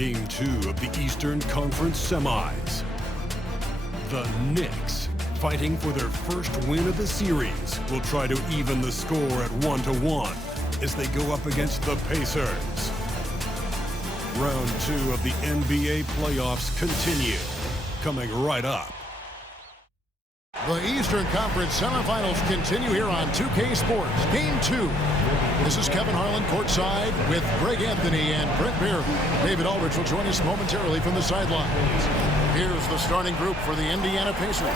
Game 2 of the Eastern Conference Semis. The Knicks, fighting for their first win of the series, will try to even the score at 1-1 as they go up against the Pacers. Round 2 of the NBA playoffs continue, coming right up. The Eastern Conference semifinals continue here on 2K Sports. Game 2. This is Kevin Harlan courtside with Greg Anthony and Brent Barry. David Aldridge will join us momentarily from the sidelines. Here's the starting group for the Indiana Pacers.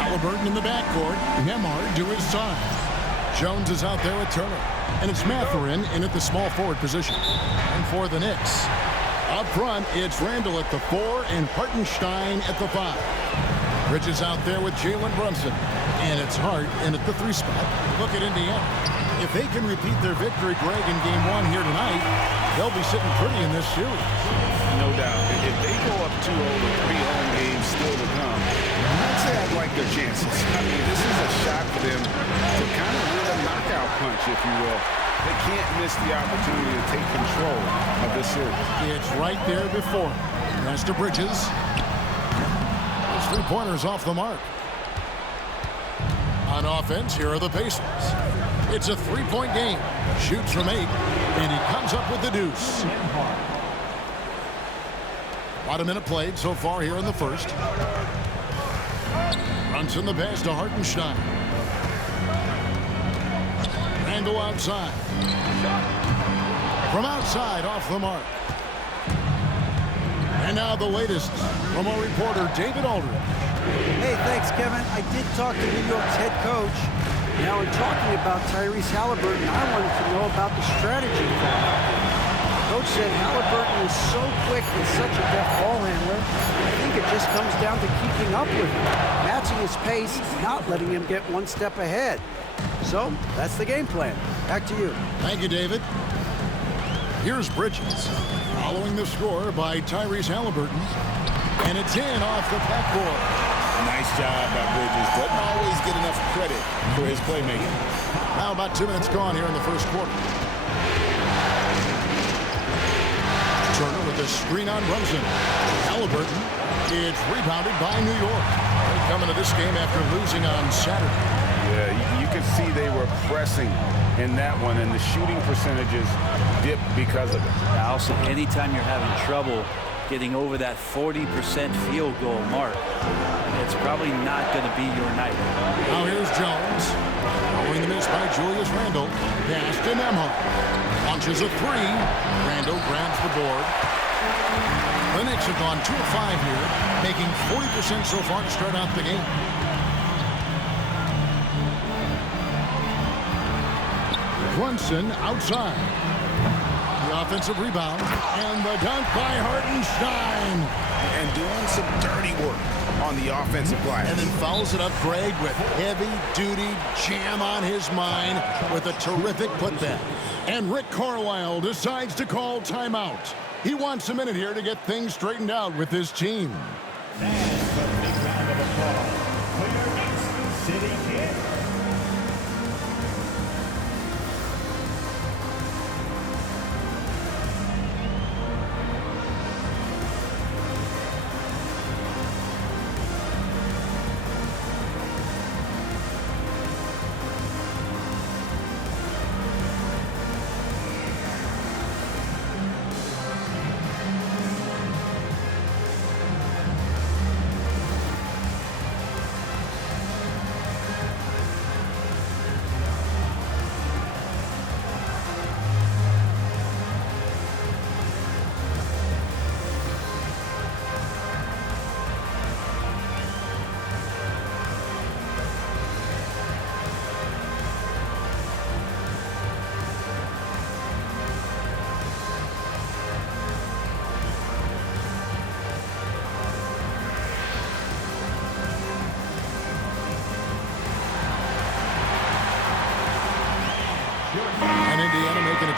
Halliburton in the backcourt. Nembhard to his side. Jones is out there with Turner. And it's Mathurin in at the small forward position. And for the Knicks, up front, it's Randall at the 4 and Hartenstein at the 5. Bridges out there with Jalen Brunson. And it's Hart in at the 3 spot. Look at Indiana. If they can repeat their victory, Greg, in Game 1 here tonight, they'll be sitting pretty in this series. No doubt. If they go up 2-0 with 3 home games still to come, I'd say I'd like their chances. I mean, this is a shot for them to kind of win a knockout punch, if you will. They can't miss the opportunity to take control of this series. It's right there before them. That's to Bridges. Those 3-pointers off the mark. On offense, here are the Pacers. It's a 3-point game. Shoots from 8, and he comes up with the deuce. About a minute played so far here in the first. Brunson the pass to Hartenstein. Randall outside. From outside, off the mark. And now the latest from our reporter, David Aldridge. Hey, thanks, Kevin. I did talk to New York's head coach. Now, in talking about Tyrese Halliburton, I wanted to know about the strategy for him. Coach said Halliburton is so quick and such a deft ball handler, I think it just comes down to keeping up with him, matching his pace, not letting him get one step ahead. So, that's the game plan. Back to you. Thank you, David. Here's Bridges, following the score by Tyrese Halliburton. And it's in off the backboard. Nice job by Bridges. Doesn't always get enough credit for his playmaking. Now about 2 minutes gone here in the first quarter. Turner with a screen on Brunson. Halliburton. It's rebounded by New York. They come into this game after losing on Saturday. Yeah, you could see they were pressing in that one, and the shooting percentages dipped because of it. Also, anytime you're having trouble getting over that 40% field goal mark, it's probably not going to be your night. Now here's Jones. Following the miss by Julius Randle. Pass to Nembhard. Launches a 3. Randle grabs the board. The Knicks have gone 2 of 5 here, making 40% so far to start out the game. Brunson outside. The offensive rebound. And the dunk by Hartenstein. And doing some dirty work on the offensive glass. And then fouls it up, Greg, with heavy-duty jam on his mind with a terrific putback. And Rick Carlisle decides to call timeout. He wants a minute here to get things straightened out with his team. And a big round of applause for your East City Kid.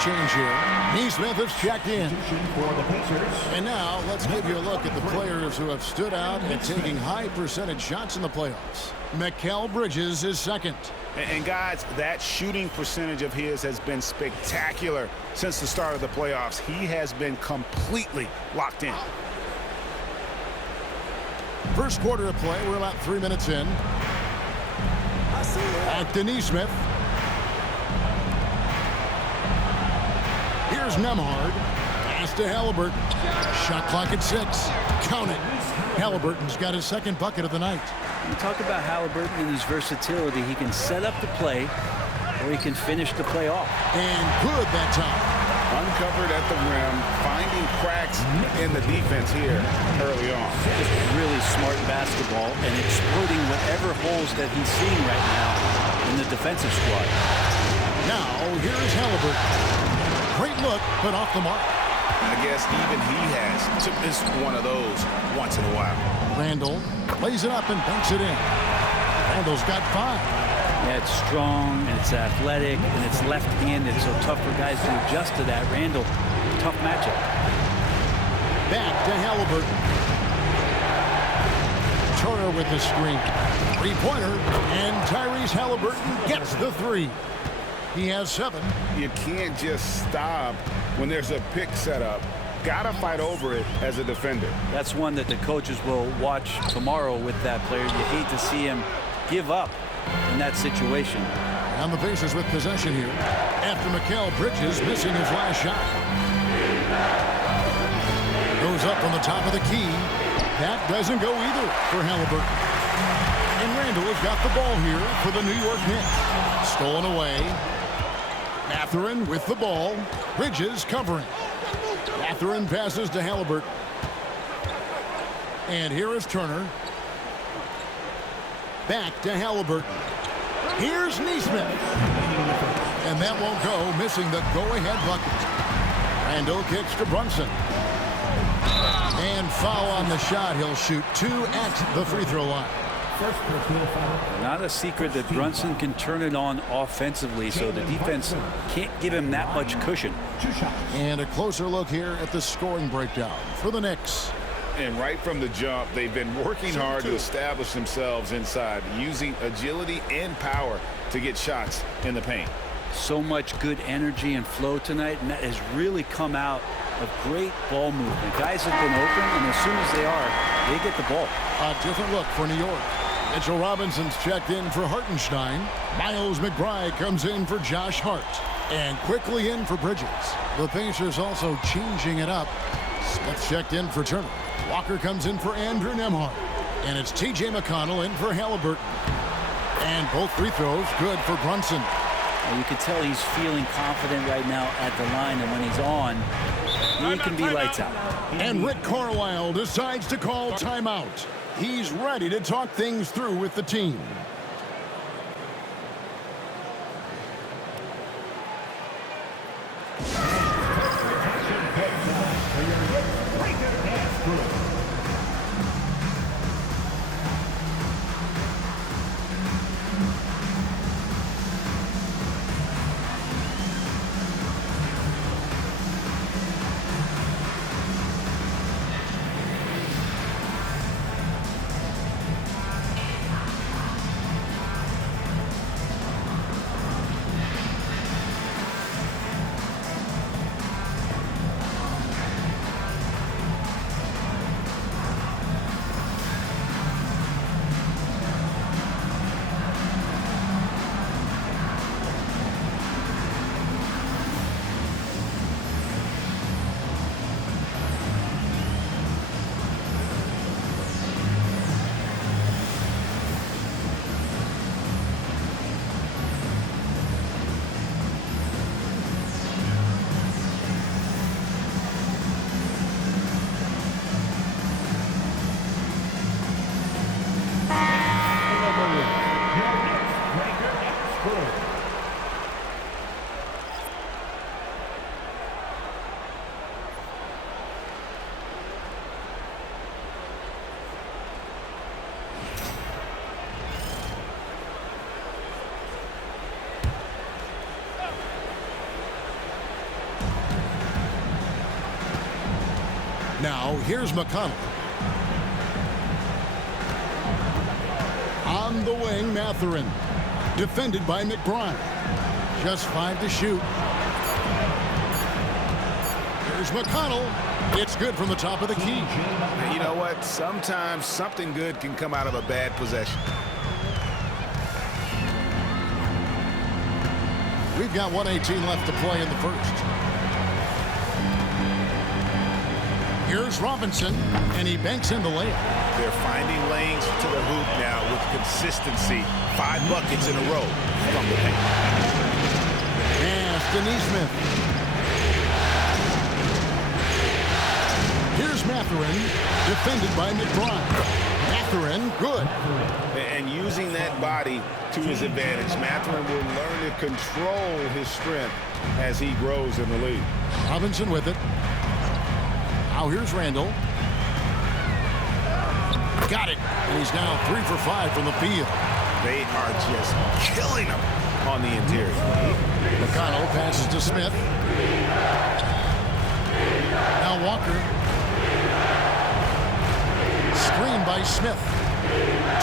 change here. Neesmith is checked in. Substitution for the Pacers. And now let's give you a look at the players who have stood out and taking high percentage shots in the playoffs. Mikal Bridges is second. And guys, that shooting percentage of his has been spectacular since the start of the playoffs. He has been completely locked in. First quarter of play, we're about 3 minutes in. Back to Neesmith. Here's Nembhard. Pass to Halliburton. Shot clock at 6. Count it. Halliburton's got his second bucket of the night. You talk about Halliburton and his versatility. He can set up the play, or he can finish the play off. And good that time. Uncovered at the rim, finding cracks in the defense here early on. Just really smart basketball and exploiting whatever holes that he's seeing right now in the defensive squad. Now, here is Halliburton. Great look, but off the mark. I guess even he has to miss one of those once in a while. Randall plays it up and banks it in. Randall's got 5. Yeah, it's strong, and it's athletic, and it's left-handed, so tough for guys to adjust to that. Randall, tough matchup. Back to Halliburton. Turner with the screen. Three-pointer, and Tyrese Halliburton gets the 3. He has 7. You can't just stop when there's a pick set up. Gotta fight over it as a defender. That's one that the coaches will watch tomorrow with that player. You hate to see him give up in that situation. And the Pacers with possession here after Mikal Bridges missing his last shot. Goes up on the top of the key. That doesn't go either for Halliburton. And Randall has got the ball here for the New York Knicks. Stolen away. Mathurin with the ball. Bridges covering. Mathurin passes to Halliburton. And here is Turner. Back to Halliburton. Here's Neesmith. And that won't go, missing the go-ahead bucket. Randall kicks to Brunson. And foul on the shot. He'll shoot 2 at the free throw line. First personal foul. Not a secret that Brunson can turn it on offensively, so the defense can't give him that much cushion. 2 shots. And a closer look here at the scoring breakdown for the Knicks. And right from the jump, they've been working hard to establish themselves inside, using agility and power to get shots in the paint. So much good energy and flow tonight, and that has really come out of great ball movement. Guys have been open, and as soon as they are, they get the ball. A different look for New York. Mitchell Robinson's checked in for Hartenstein. Miles McBride comes in for Josh Hart. And quickly in for Bridges. The Pacers also changing it up. Smith checked in for Turner. Walker comes in for Andrew Nembhard. And it's T.J. McConnell in for Halliburton. And both free throws good for Brunson. And you can tell he's feeling confident right now at the line, and when he's on, he can be lights out. And Rick Carlisle decides to call timeout. He's ready to talk things through with the team. Now, here's McConnell. On the wing, Mathurin. Defended by McBride. Just 5 to shoot. Here's McConnell. It's good from the top of the key. You know what? Sometimes something good can come out of a bad possession. We've got 1:18 left to play in the first. Here's Robinson, and he banks in the layup. They're finding lanes to the hoop now with consistency. 5 buckets in a row from the paint. And Finney-Smith. Here's Mathurin, defended by McBride. Mathurin, good. And using that body to his advantage, Mathurin will learn to control his strength as he grows in the league. Robinson with it. Now here's Randall. Got it. And he's now 3 for 5 from the field. They are just killing him on the interior. McConnell passes to Smith. Now Walker. Screen by Smith.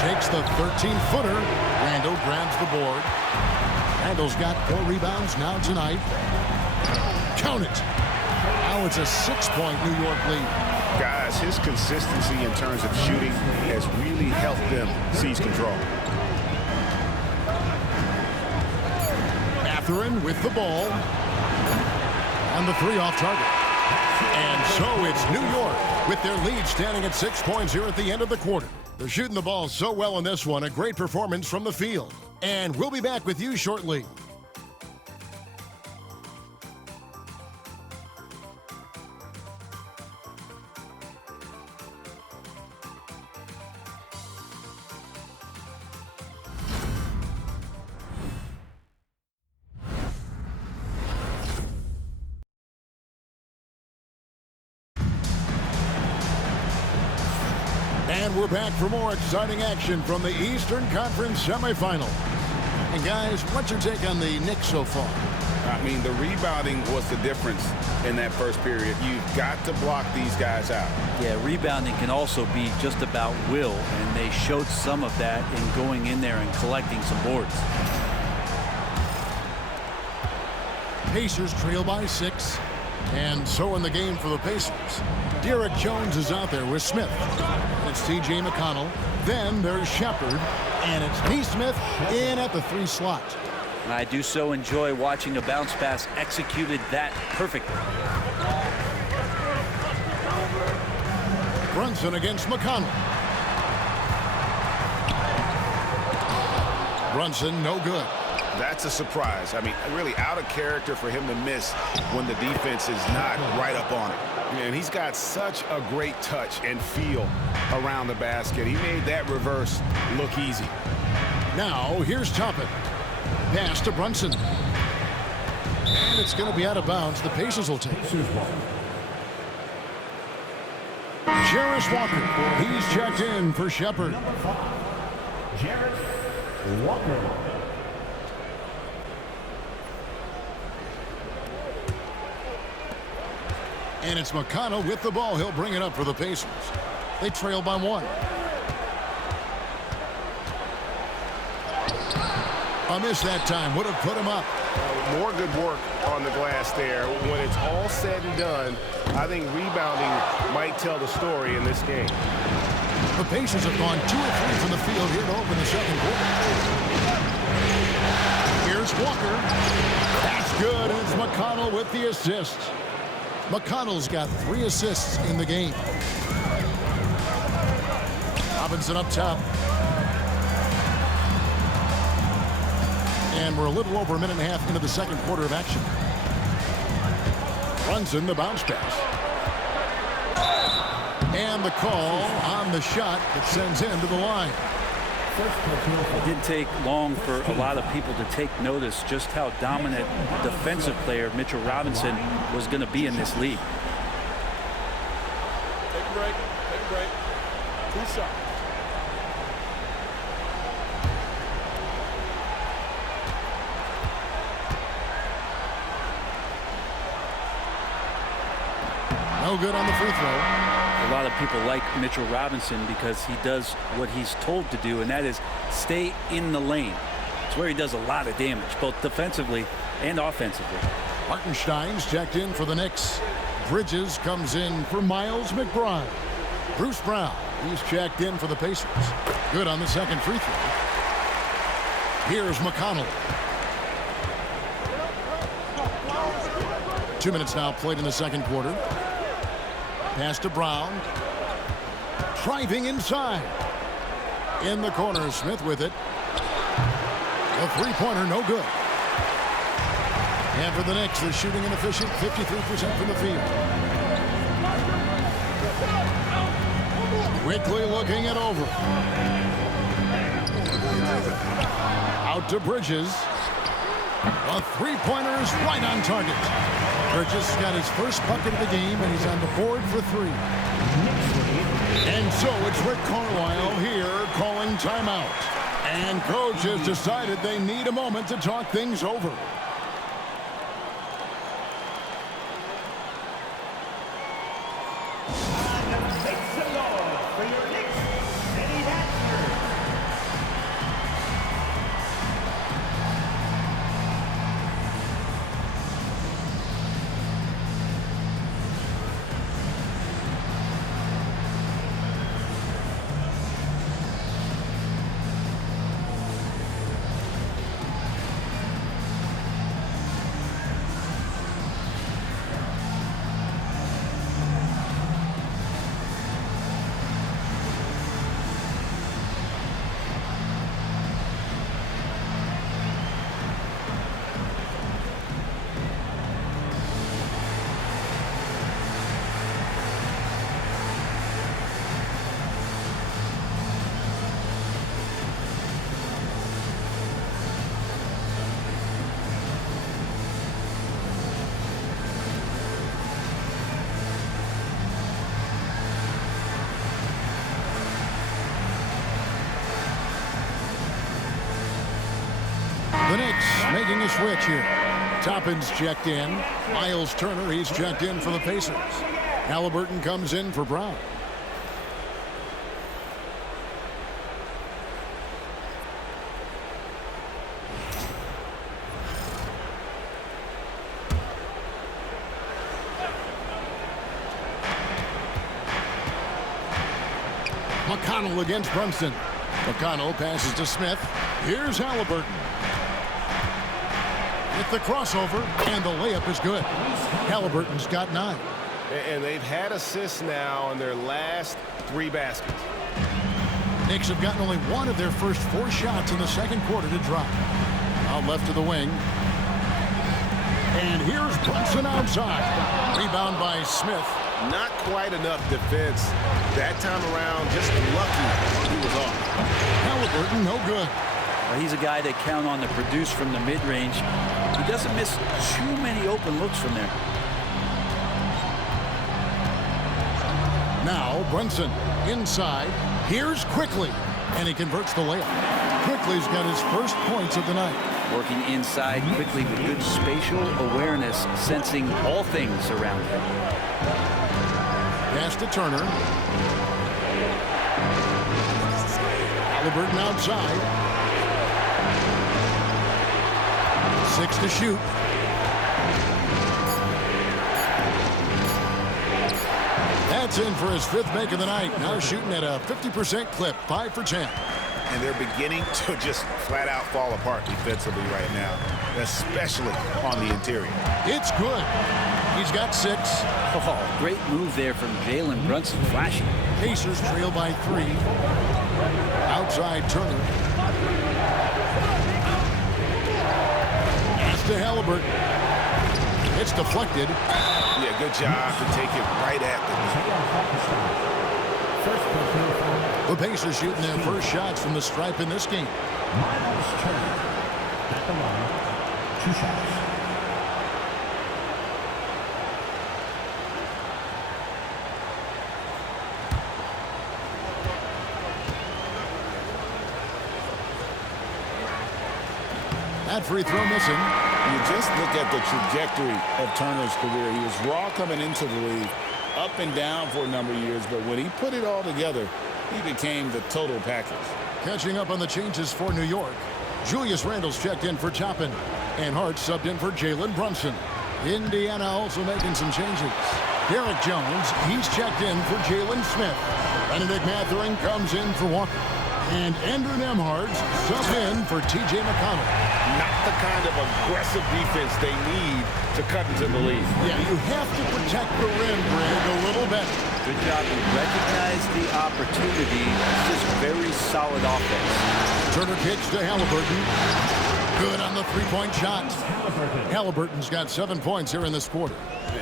Takes the 13-footer. Randall grabs the board. Randall's got 4 rebounds now tonight. Count it. Now it's a 6-point New York lead. Guys, his consistency in terms of shooting has really helped them seize control. Mathurin with the ball. On the 3 off target. And so it's New York with their lead standing at 6 points here at the end of the quarter. They're shooting the ball so well in this one. A great performance from the field. And we'll be back with you shortly. And we're back for more exciting action from the Eastern Conference semifinal. And guys, what's your take on the Knicks so far? I mean, the rebounding was the difference in that first period. You've got to block these guys out. Yeah, rebounding can also be just about will, and they showed some of that in going in there and collecting some boards. Pacers trail by 6. And so in the game for the Pacers. Derek Jones is out there with Smith. And it's T.J. McConnell. Then there's Shepard. And it's Neesmith in at the 3 slot. And I do so enjoy watching a bounce pass executed that perfectly. Brunson against McConnell. Brunson, no good. That's a surprise. I mean, really out of character for him to miss when the defense is not right up on it. And he's got such a great touch and feel around the basket. He made that reverse look easy. Now, here's Toppin. Pass to Brunson. And it's going to be out of bounds. The Pacers will take it. Jarris Walker. He's checked in for Shepard. Jarris Walker. And it's McConnell with the ball. He'll bring it up for the Pacers. They trail by 1. A miss that time would have put him up. More good work on the glass there. When it's all said and done, I think rebounding might tell the story in this game. The Pacers have gone 2 of 3 from the field here to open the second quarter. Here's Walker. That's good, and it's McConnell with the assist. McConnell's got 3 assists in the game. Robinson up top. And we're a little over a minute and a half into the second quarter of action. Brunson, the bounce pass. And the call on the shot that sends him to the line. It didn't take long for a lot of people to take notice just how dominant defensive player Mitchell Robinson was going to be in this league. Take a break. Take a break. 2 shots. No No good on the free throw. A lot of people like Mitchell Robinson because he does what he's told to do, and that is stay in the lane. It's where he does a lot of damage, both defensively and offensively. Hartenstein's checked in for the Knicks. Bridges comes in for Miles McBride. Bruce Brown, he's checked in for the Pacers. Good on the second free throw. Here's McConnell. 2 minutes now played in the second quarter. Pass to Brown. Driving inside. In the corner, Smith with it. A three-pointer, no good. And for the Knicks, they're shooting an efficient 53% from the field. Quickly looking it over. Out to Bridges. A three-pointer is right on target. Bridges got his first bucket of the game, and he's on the board for three. And so it's Rick Carlisle here calling timeout. And coach has decided they need a moment to talk things over. The Knicks making a switch here. Toppin's checked in. Miles Turner, he's checked in for the Pacers. Halliburton comes in for Brown. McConnell against Brunson. McConnell passes to Smith. Here's Halliburton. With the crossover, and the layup is good. Halliburton's got 9. And they've had assists now on their last 3 baskets. Knicks have gotten only one of their first 4 shots in the second quarter to drop. Out left to the wing. And here's Brunson outside. Rebound by Smith. Not quite enough defense that time around. Just lucky he was off. Halliburton, no good. He's a guy they count on to produce from the mid-range. He doesn't miss too many open looks from there. Now Brunson inside. Here's Quickly, and he converts the layup. Quickly's got his first points of the night. Working inside quickly with good spatial awareness, sensing all things around him. Pass to Turner. Halliburton outside. 6 to shoot. That's in for his 5th make of the night. Now shooting at a 50% clip, 5 for 10. And they're beginning to just flat out fall apart defensively right now, especially on the interior. It's good. He's got 6. Oh, great move there from Jalen Brunson, flashing. Pacers trail by 3. Outside Turner. To Halliburton. It's deflected. Yeah, good job to take it right at the Pacers shooting their first shots from the stripe in this game. Miles Turner at the line. 2 shots. That free throw missing. You just look at the trajectory of Turner's career. He was raw coming into the league, up and down for a number of years, but when he put it all together, he became the total package. Catching up on the changes for New York, Julius Randle's checked in for Toppin, and Hart subbed in for Jalen Brunson. Indiana also making some changes. Derek Jones, he's checked in for Jalen Smith. Benedict Mathurin comes in for Walker. And Andrew Nembhard's sub in for T.J. McConnell. Not the kind of aggressive defense they need to cut into the lead. Yeah, you have to protect the rim, Greg, a little better. Good job. You recognize the opportunity. It's just very solid offense. Turner kicks to Halliburton. Good on the three-point shot. Halliburton's got 7 points here in this quarter.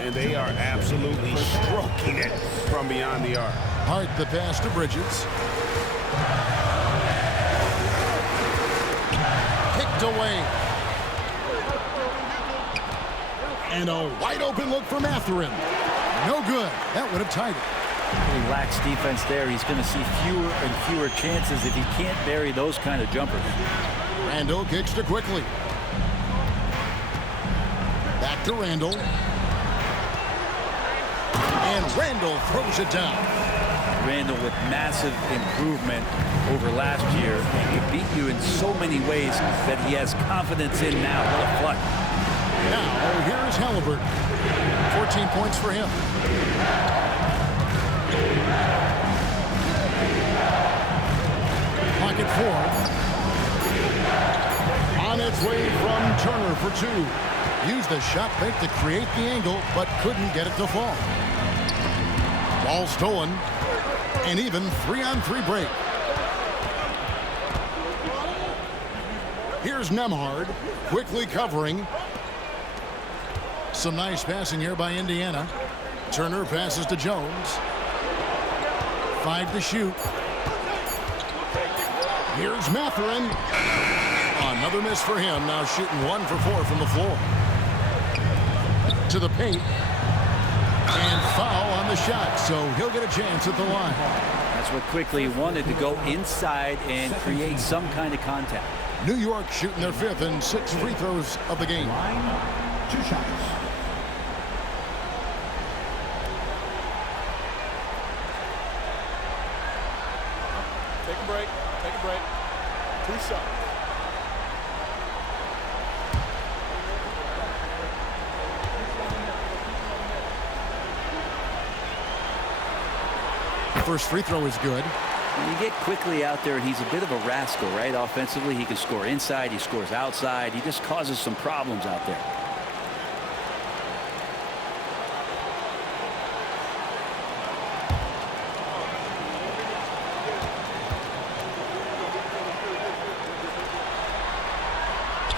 And they are absolutely stroking it from beyond the arc. Hart the pass to Bridges. Kicked away. And a wide open look for Mathurin. No good. That would have tied it. He lacks defense there. He's going to see fewer and fewer chances if he can't bury those kind of jumpers. Randle kicks to Quickly. Back to Randle. And Randle throws it down. Randle with massive improvement over last year, and he beat you in so many ways that he has confidence in now. What a flush. Now, here's Halliburton. 14 points for him. Pocket four. On its way from Turner for two. Used the shot fake to create the angle, but couldn't get it to fall. Ball stolen. And even 3-on-3 break. Here's Nembhard, quickly covering. Some nice passing here by Indiana. Turner passes to Jones. 5 to shoot. Here's Mathurin. Another miss for him. Now shooting 1 for 4 from the floor. To the paint. And foul on the shot, so he'll get a chance at the line. That's what Quickly wanted, to go inside and create some kind of contact. New York shooting their 5th and 6th free throws of the game. 2 shots. Take a break. Take a break. 2 shots. First free throw is good. When you get Quickly out there, and he's a bit of a rascal, right? Offensively, he can score inside, he scores outside. He just causes some problems out there.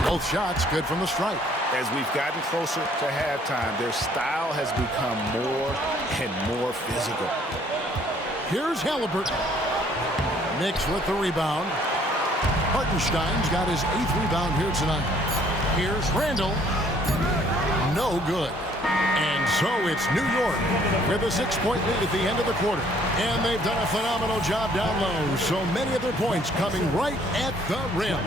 Both shots good from the stripe. As we've gotten closer to halftime, their style has become more and more physical. Here's Halliburton. Knicks with the rebound. Hartenstein's got his 8th rebound here tonight. Here's Randle. No good. And so it's New York with a 6-point lead at the end of the quarter. And they've done a phenomenal job down low. So many of their points coming right at the rim.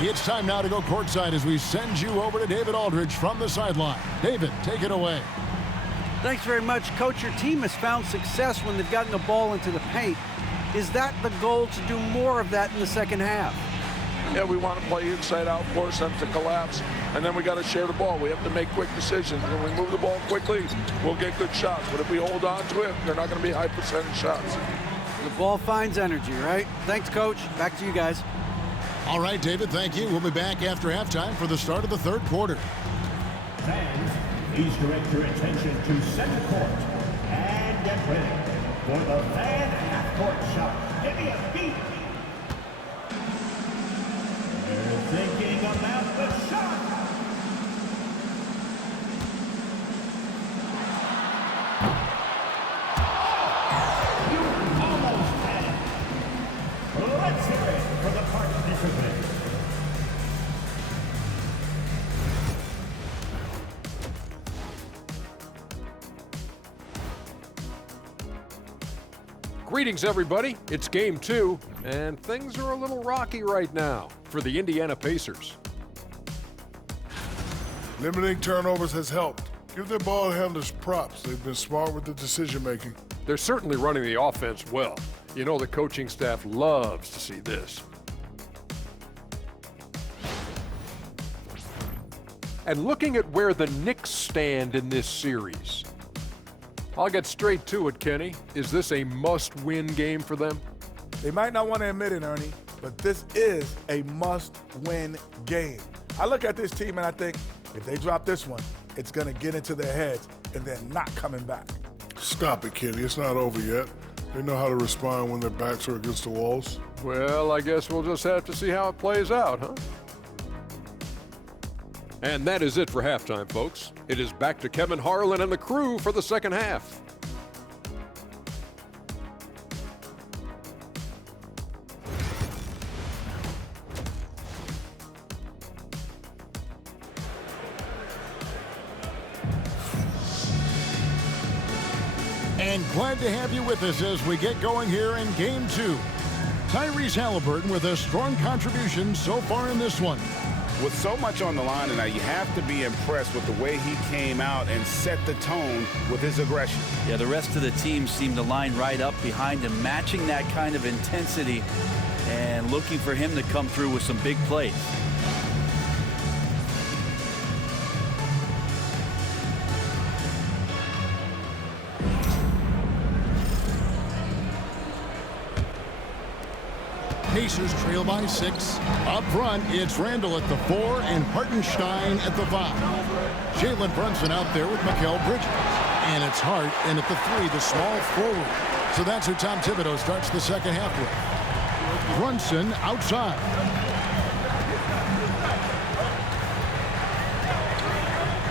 It's time now to go courtside as we send you over to David Aldridge from the sideline. David, take it away. Thanks very much, Coach. Your team has found success when they've gotten the ball into the paint. Is that the goal, to do more of that in the second half? Yeah, we want to play inside out, force them to collapse, and then we got to share the ball. We have to make quick decisions. When we move the ball quickly, we'll get good shots. But if we hold on to it, they're not going to be high percentage shots. The ball finds energy, right? Thanks, Coach. Back to you guys. All right, David, thank you. We'll be back after halftime for the start of the third quarter. Fans, please direct your attention to center court and get ready for the fan half-court shot. Give me a beat. They're thinking about the shot. You almost had it. Let's hear it for the participants. Greetings, everybody. It's Game 2, and things are a little rocky right now for the Indiana Pacers. Limiting turnovers has helped. Give their ball handlers props. They've been smart with the decision-making. They're certainly running the offense well. You know the coaching staff loves to see this. And looking at where the Knicks stand in this series, I'll get straight to it, Kenny. Is this a must-win game for them? They might not want to admit it, Ernie, but this is a must-win game. I look at this team and I think, if they drop this one, it's going to get into their heads and they're not coming back. Stop it, Kenny. It's not over yet. They know how to respond when their backs are against the walls. Well, I guess we'll just have to see how it plays out, huh? And that is it for halftime, folks. It is back to Kevin Harlan and the crew for the second half. And glad to have you with us as we get going here in Game 2. Tyrese Haliburton with a strong contribution so far in this one. With so much on the line tonight, you have to be impressed with the way he came out and set the tone with his aggression. Yeah, the rest of the team seemed to line right up behind him, matching that kind of intensity and looking for him to come through with some big plays. Pacers trail by 6. Up front, it's Randall at the 4 and Hartenstein at the 5. Jalen Brunson out there with Mikal Bridges. And it's Hart in at the 3, the small forward. So that's who Tom Thibodeau starts the second half with. Brunson outside.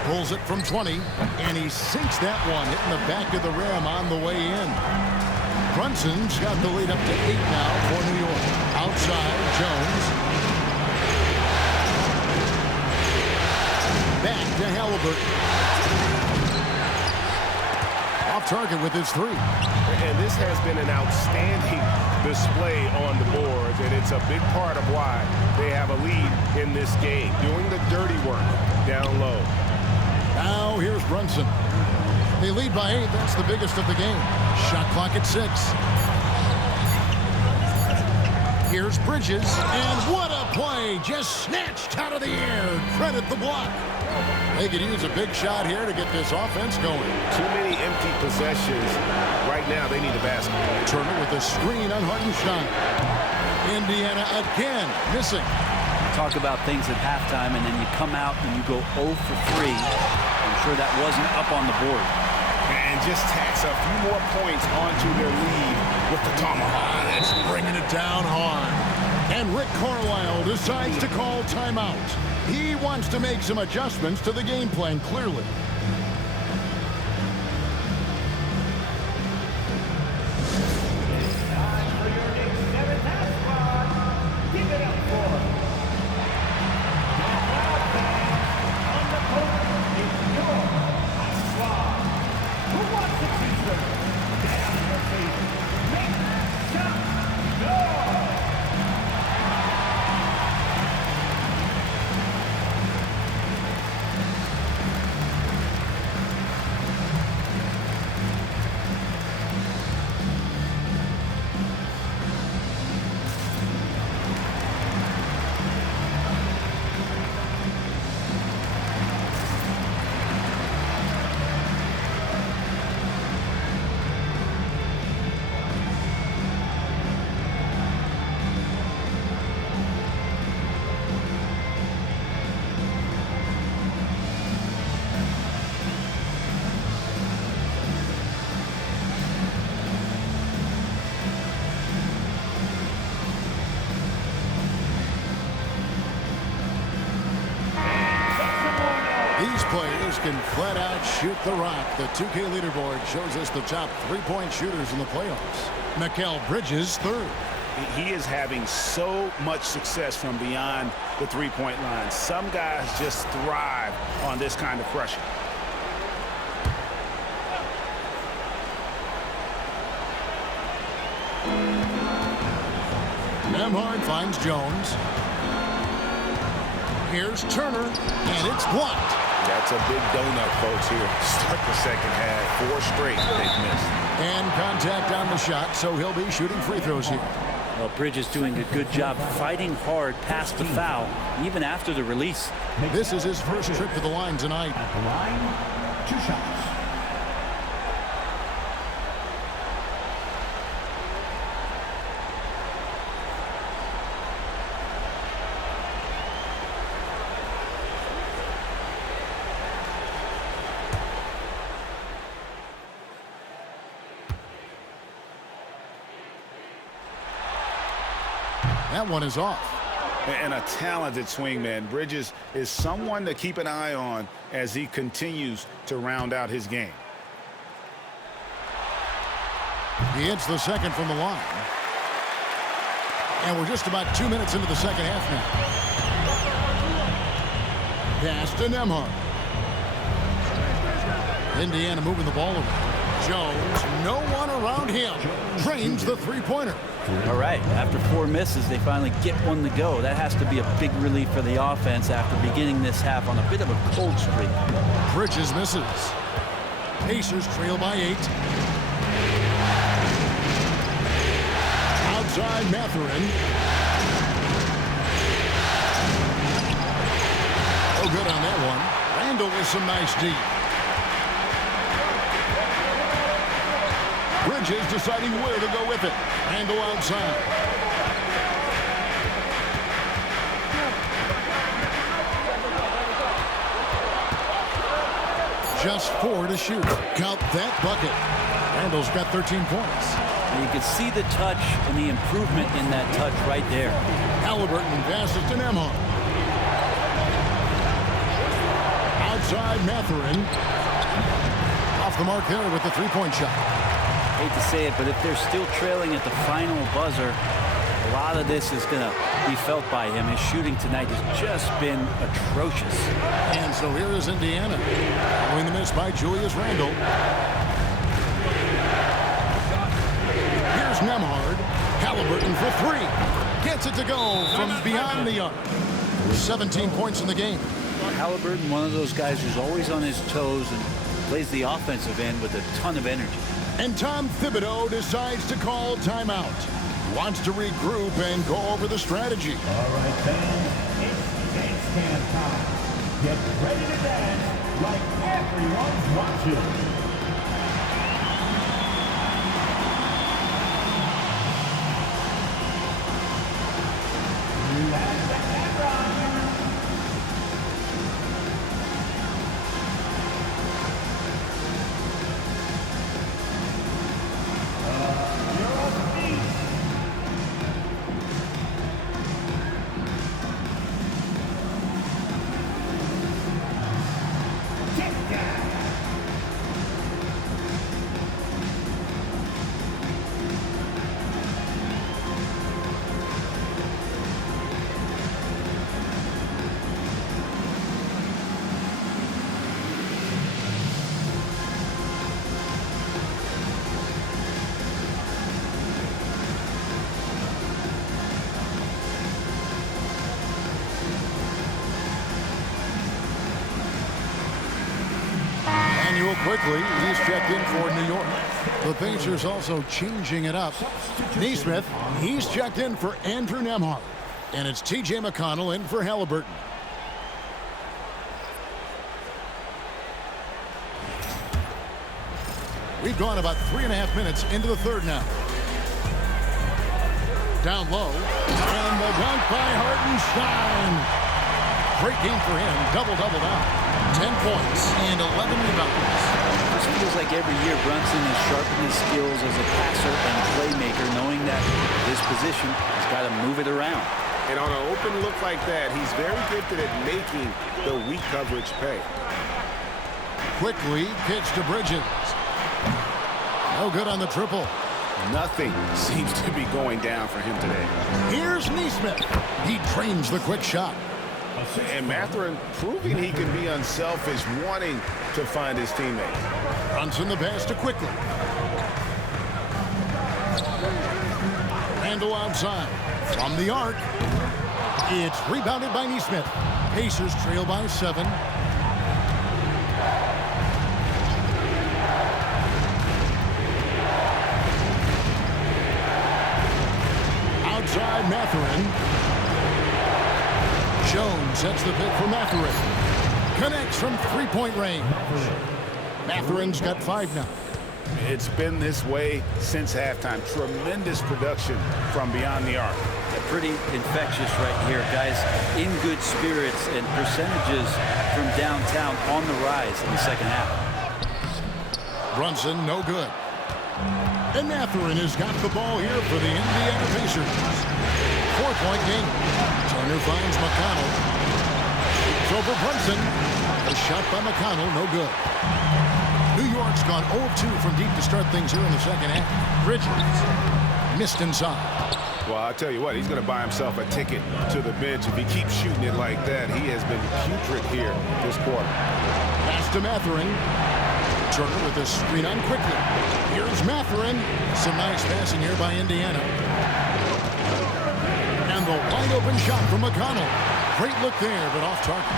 Pulls it from 20, and he sinks that one, hitting the back of the rim on the way in. Brunson's got the lead up to 8 now for New York. Outside, Jones. Back to Haliburton. Off target with his 3. And this has been an outstanding display on the boards, and it's a big part of why they have a lead in this game, doing the dirty work down low. Now here's Brunson. They lead by 8. That's the biggest of the game. Shot clock at 6. Here's Bridges, and what a play! Just snatched out of the air. Credit the block. They could use a big shot here to get this offense going. Too many empty possessions. Right now, they need a basket. Turner with a screen on Hartenstein. Indiana again missing. Talk about things at halftime, and then you come out and you go 0 for 3. I'm sure that wasn't up on the board. And just tacks a few more points onto their lead with the tomahawk. That's bringing it down hard. And Rick Carlisle decides to call timeout. He wants to make some adjustments to the game plan, clearly. Players can flat out shoot the rock. The 2K leaderboard shows us the top three-point shooters in the playoffs. Mikal Bridges, 3rd. He is having so much success from beyond the three-point line. Some guys just thrive on this kind of pressure. Nembhard finds Jones. Here's Turner, and it's blocked. That It's a big donut, folks, here. Start the second half. 4 straight they've missed. And contact on the shot, so he'll be shooting free throws here. Well, Bridges doing a good job fighting hard past the foul, even after the release. This is his first trip to the line tonight. At the line, 2 shots. That one is off. And a talented swingman. Bridges is someone to keep an eye on as he continues to round out his game. He hits the second from the line. And we're just about 2 minutes into the second half now. Pass to Nembhard. Indiana moving the ball around. Jones, no one around him. Drains the three-pointer. All right, after 4 misses, they finally get one to go. That has to be a big relief for the offense after beginning this half on a bit of a cold streak. Bridges misses. Pacers trail by 8. Outside Mathurin. Oh, good on that one. Randall with some nice deep. Bridges deciding where to go with it. Randall outside. Just 4 to shoot. Count that bucket. Randall's got 13 points. And you can see the touch and the improvement in that touch right there. Halliburton passes to Nembhard. Outside Mathurin. Off the mark there with the three-point shot. Hate to say it, but if they're still trailing at the final buzzer, a lot of this is going to be felt by him. His shooting tonight has just been atrocious. And so here is Indiana. Following the miss by Julius Randle. Here's Nembhard. Halliburton for 3. Gets it to go from beyond the arc. 17 points in the game. Halliburton, one of those guys who's always on his toes and plays the offensive end with a ton of energy. And Tom Thibodeau decides to call timeout. Wants to regroup and go over the strategy. All right, fans, it's dance cam time. Get ready to dance like everyone's watching. That's the camera. Quickly, he's checked in for New York. The Pacers also changing it up. Nesmith, he's checked in for Andrew Nembhard. And it's T.J. McConnell in for Halliburton. We've gone about 3.5 minutes into the third now. Down low. And the dunk by Hartenstein. Great game for him. Double-double now. 10 points and 11 rebounds. This feels like every year Brunson has sharpened his skills as a passer and playmaker, knowing that his position has got to move it around. And on an open look like that, he's very gifted at making the weak coverage pay. Quickly, pitch to Bridges. No good on the triple. Nothing seems to be going down for him today. Here's Nesmith. He trains the quick shot. And Mathurin proving he can be unselfish, wanting to find his teammates. Brunson the pass to Quickly. Randall outside. From the arc. It's rebounded by Nesmith. Pacers trail by 7. Mathurin. Jones sets the pick for Mathurin. Connects from three-point range. Mathurin's got 5 now. It's been this way since halftime. Tremendous production from beyond the arc. Pretty infectious right here, guys. In good spirits and percentages from downtown on the rise in the second half. Brunson, no good. And Mathurin has got the ball here for the Indiana Pacers. 4-point game. Turner finds McConnell. So for Brunson, a shot by McConnell, no good. New York's gone 0-2 from deep to start things here in the second half. Bridges missed inside. Well, I'll tell you what, he's going to buy himself a ticket to the bench. If he keeps shooting it like that, he has been putrid here this quarter. Pass to Mathurin. Turner with the screen on quickly. Here's Mathurin. Some nice passing here by Indiana. And the wide open shot from McConnell. Great look there, but off target.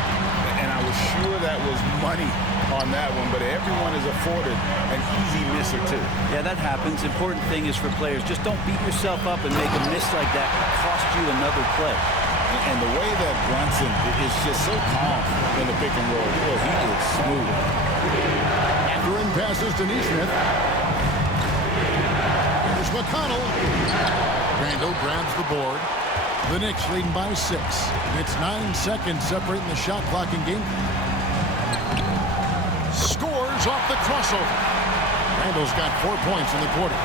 And I was sure that was money on that one, but everyone is afforded an easy miss or two. Yeah, that happens. Important thing is for players, just don't beat yourself up and make a miss like that cost you another play. And the way that Brunson is just so calm in the pick and roll, boy, he is smooth. Mathurin passes to Neesmith. Here's McConnell. Randall grabs the board. The Knicks leading by 6. It's 9 seconds separating the shot clock and game. Scores off the crossover. Randall's got 4 points in the quarter.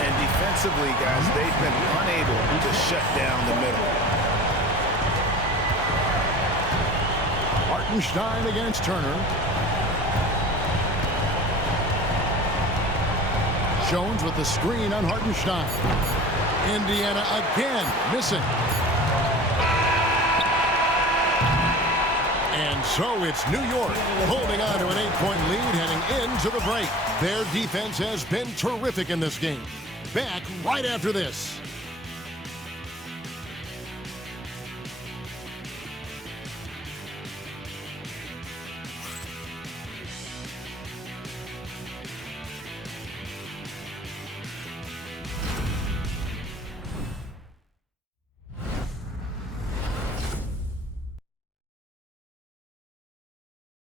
And defensively, guys, they've been unable to shut down the middle. Hartenstein against Turner. Jones with the screen on Hartenstein. Indiana again missing. And so it's New York holding on to an 8-point lead heading into the break. Their defense has been terrific in this game. Back right after this.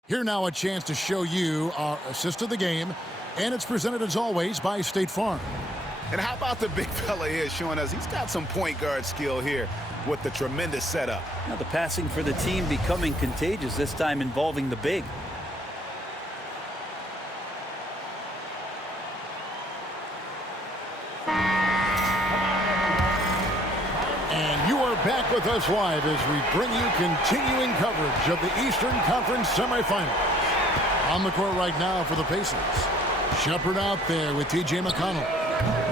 Here now a chance to show you our assist of the game, and it's presented as always by State Farm. And how about the big fella here showing us he's got some point guard skill here with the tremendous setup. Now the passing for the team becoming contagious, this time involving the big. Back with us live as we bring you continuing coverage of the Eastern Conference semifinals. On the court right now for the Pacers. Shepard out there with T.J. McConnell.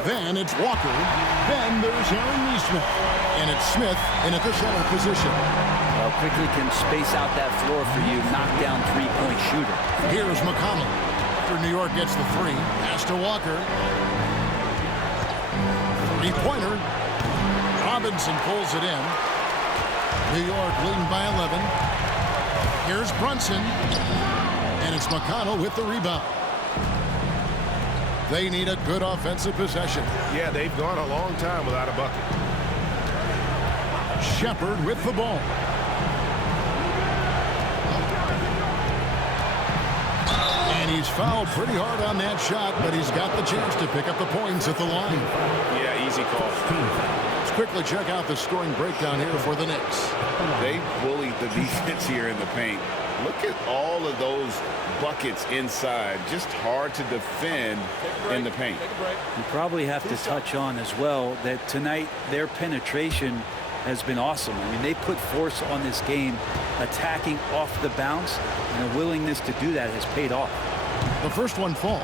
Then it's Walker. Then there's Aaron Neesmith. And it's Smith in at the center position. Well, quickly can space out that floor for you. Knockdown three-point shooter. Here's McConnell. After New York gets the 3. Pass to Walker. Three-pointer. Robinson pulls it in. New York leading by 11. Here's Brunson. And it's McConnell with the rebound. They need a good offensive possession. Yeah, they've gone a long time without a bucket. Shepard with the ball. And he's fouled pretty hard on that shot, but he's got the chance to pick up the points at the line. Yeah, easy call. Let's quickly check out the scoring breakdown here for the Knicks. They bullied the defense here in the paint. Look at all of those buckets inside. Just hard to defend in the paint. You probably have to touch on as well that tonight their penetration has been awesome. I mean, they put force on this game, attacking off the bounce, and a willingness to do that has paid off. The first one falls.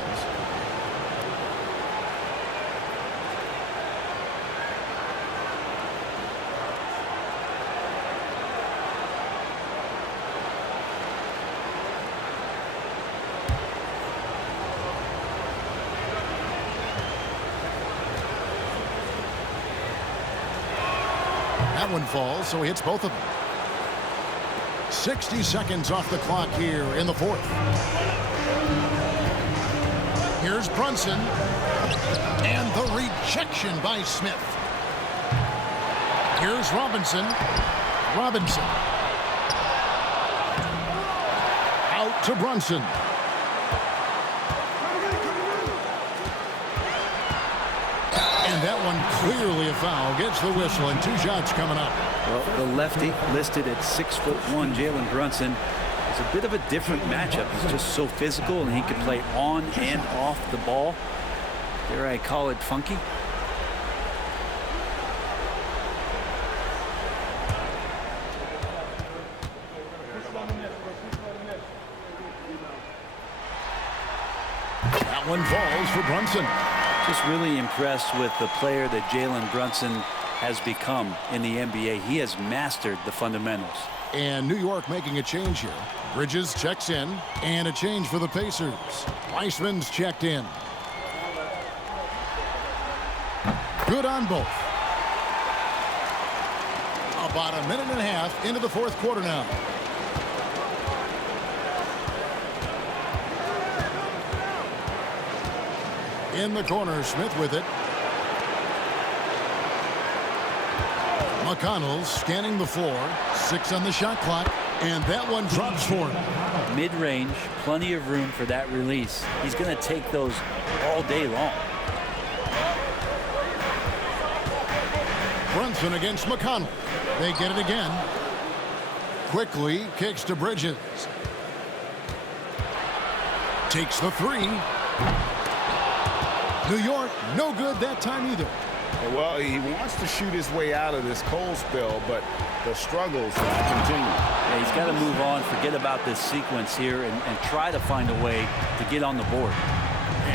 That one falls, so he hits both of them. 60 seconds off the clock here in the fourth. Here's Brunson. And the rejection by Smith. Here's Robinson. Robinson. Out to Brunson. And that one clearly a foul. Gets the whistle and 2 shots coming up. Well, the lefty listed at 6'1", Jalen Brunson, is a bit of a different matchup. He's just so physical, and he can play on and off the ball. Dare I call it funky? That one falls for Brunson. Just really impressed with the player that Jalen Brunson has become in the NBA. He has mastered the fundamentals. And New York making a change here. Bridges checks in, and a change for the Pacers. Weissman's checked in. Good on both. About a minute and a half into the fourth quarter now. In the corner, Smith with it. McConnell scanning the floor. 6 on the shot clock, and that one drops for him. Mid-range, plenty of room for that release. He's going to take those all day long. Brunson against McConnell. They get it again. Quickly kicks to Bridges. Takes the 3. New York, no good that time either. Well, he wants to shoot his way out of this cold spell, but the struggles continue. Yeah, he's got to move on, forget about this sequence here, and try to find a way to get on the board.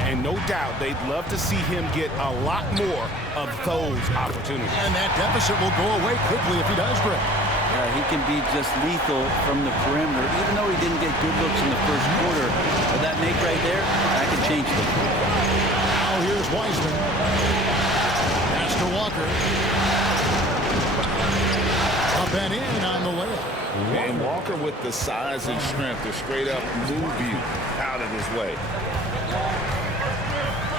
And no doubt they'd love to see him get a lot more of those opportunities. And that deficit will go away quickly if he does, Greg. He can be just lethal from the perimeter, even though he didn't get good looks in the first quarter. But that make right there, that can change them. Now here's Wiseman. Pass to Walker. Up and in on the layup. And Walker with the size and strength to straight up move you out of his way.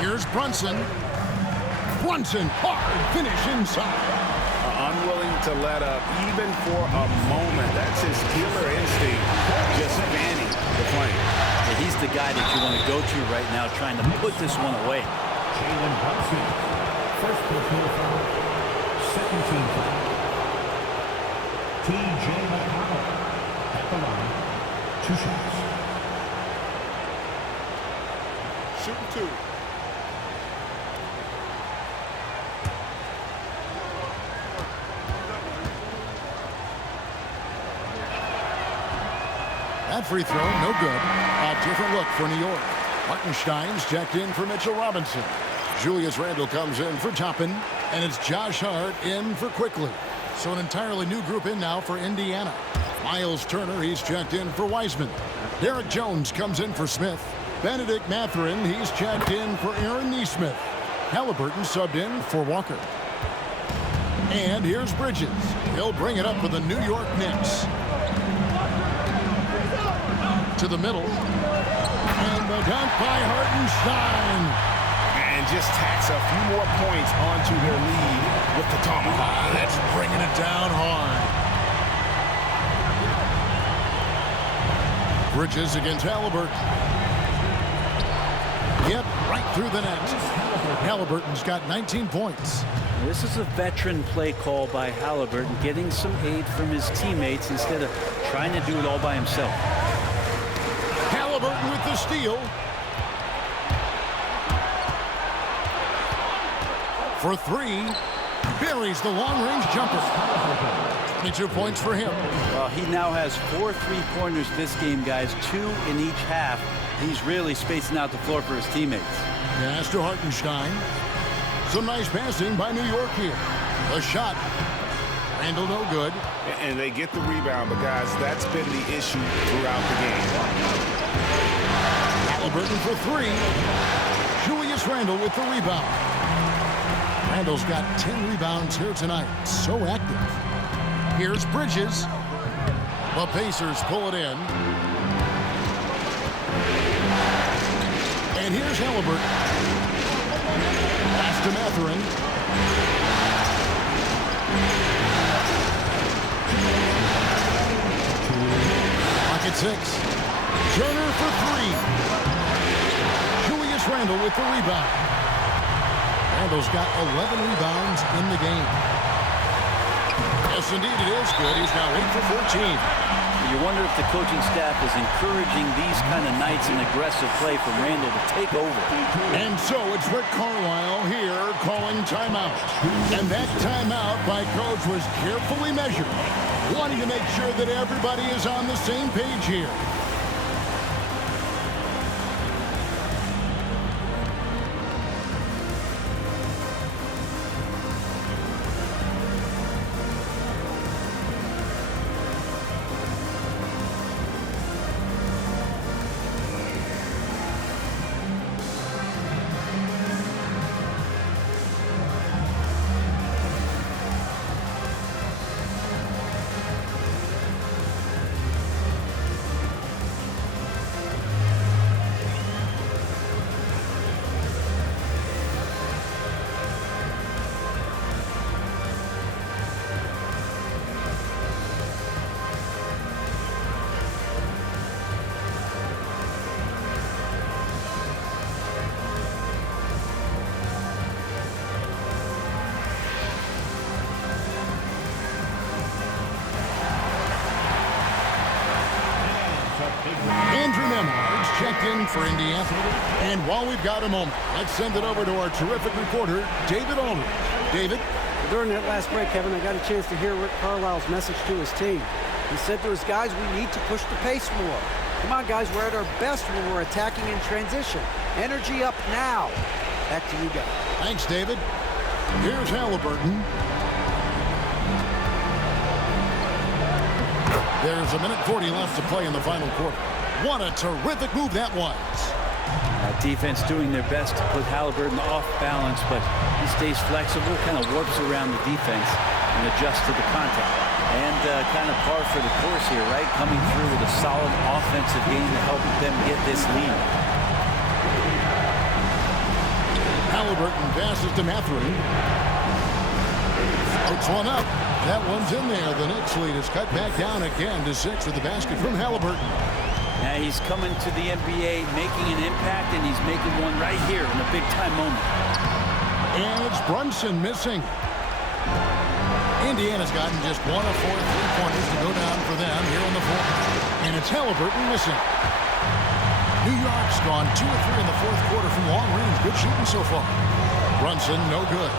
Here's Brunson. Brunson, hard finish inside. Unwilling to let up even for a moment. That's his killer instinct, just fanning the flame. Yeah, he's the guy that you want to go to right now, trying to put this one away. Jalen Brunson, first personal foul, second team foul. T.J. McConnell at the line, 2 shots. Shooting 2. That free throw, no good. A different look for New York. Hartenstein's checked in for Mitchell Robinson. Julius Randle comes in for Toppin, and it's Josh Hart in for Quickly. So an entirely new group in now for Indiana. Miles Turner, he's checked in for Wiseman. Derek Jones comes in for Smith. Benedict Mathurin, he's checked in for Aaron Nesmith. Halliburton subbed in for Walker. And here's Bridges. He'll bring it up for the New York Knicks. To the middle. And the dunk by Hartenstein. And just tacks a few more points onto their lead with the tomahawk. That's bringing it down hard. Bridges against Halliburton. Yep, right through the net. Halliburton's got 19 points. This is a veteran play call by Halliburton, getting some aid from his teammates instead of trying to do it all by himself. Halliburton with the steal. For 3, buries the long-range jumper. 22 points for him. Well, he now has 4 3-pointers this game, guys, 2 in each half. He's really spacing out the floor for his teammates. Pass to Hartenstein. Some nice passing by New York here. A shot. Randle no good. And they get the rebound, but guys, that's been the issue throughout the game. Halliburton for 3. Julius Randle with the rebound. Randle's got 10 rebounds here tonight. So active. Here's Bridges. The Pacers pull it in. And here's Halliburton. Pass to Mathurin. 6. Turner for 3. Julius Randle with the rebound. Randle's got 11 rebounds in the game. Yes, indeed, it is good. He's now 8 for 14. You wonder if the coaching staff is encouraging these kind of nights and aggressive play from Randle to take over. And so it's Rick Carlisle here calling timeout. And that timeout by Coach was carefully measured, wanting to make sure that everybody is on the same page here. Checked in for Indiana. And while we've got a moment, let's send it over to our terrific reporter, David Aldridge. David? During that last break, Kevin, I got a chance to hear Rick Carlisle's message to his team. He said to his guys, we need to push the pace more. Come on, guys, we're at our best when we're attacking in transition. Energy up now. Back to you guys. Thanks, David. Here's Halliburton. There's a minute 40 left to play in the final quarter. What a terrific move that was. Defense doing their best to put Halliburton off balance, but he stays flexible, kind of warps around the defense and adjusts to the contact. And kind of par for the course here, right? Coming through with a solid offensive game to help them get this lead. Halliburton passes to Mathurin. Puts one up. That one's in there. The Knicks lead is cut back down again to 6 with the basket from Halliburton. Now he's coming to the NBA, making an impact, and he's making one right here in a big-time moment. And it's Brunson missing. Indiana's gotten just 1 of 4 3-pointers to go down for them here in the fourth. And it's Halliburton missing. New York's gone 2 of 3 in the fourth quarter from long range. Good shooting so far. Brunson, no good.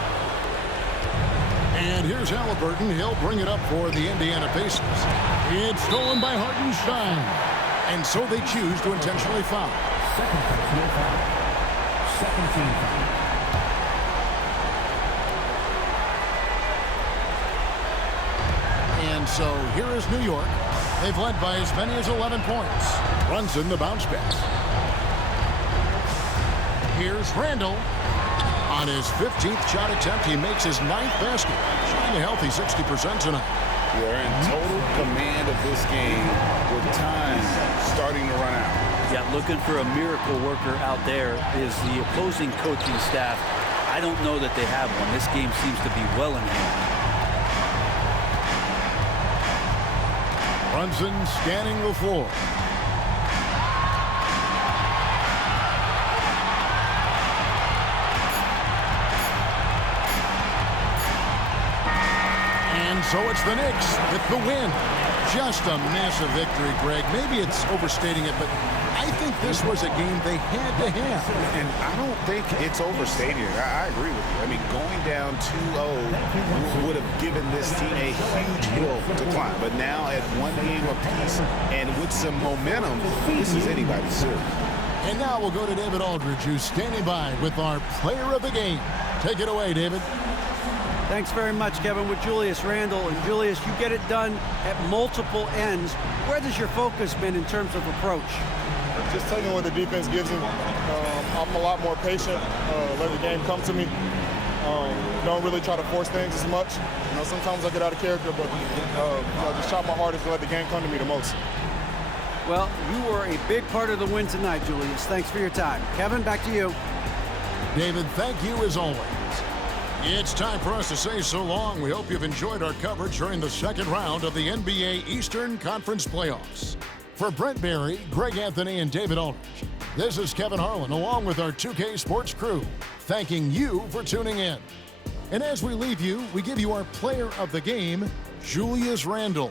And here's Halliburton. He'll bring it up for the Indiana Pacers. It's stolen by Hartenstein. And so they choose to intentionally foul. Second team foul. And so here is New York. They've led by as many as 11 points. Brunson, the bounce pass. Here's Randle. On his 15th shot attempt, he makes his 9th basket. Shooting a healthy 60% tonight. They're in total command of this game with time starting to run out. Yeah, looking for a miracle worker out there is the opposing coaching staff. I don't know that they have one. This game seems to be well in hand. Brunson scanning the floor. So it's the Knicks with the win. Just a massive victory, Greg. Maybe it's overstating it, but I think this was a game they had to have. And I don't think it's overstating it. I agree with you. I mean, going down 2-0 would have given this team a huge hill to climb. But now at 1 game apiece and with some momentum, this is anybody's series. And now we'll go to David Aldridge, who's standing by with our player of the game. Take it away, David. Thanks very much, Kevin, with Julius Randle. And Julius, you get it done at multiple ends. Where has your focus been in terms of approach? Just taking what the defense gives him. I'm a lot more patient, let the game come to me. Don't really try to force things as much. You know, sometimes I get out of character, but just try my hardest to let the game come to me the most. Well, you were a big part of the win tonight, Julius. Thanks for your time. Kevin, back to you. David, thank you as always. It's time for us to say so long. We hope you've enjoyed our coverage during the second round of the NBA Eastern Conference Playoffs. For Brent Barry, Greg Anthony, and David Aldridge, this is Kevin Harlan along with our 2K Sports crew, thanking you for tuning in. And as we leave you, we give you our player of the game, Julius Randle.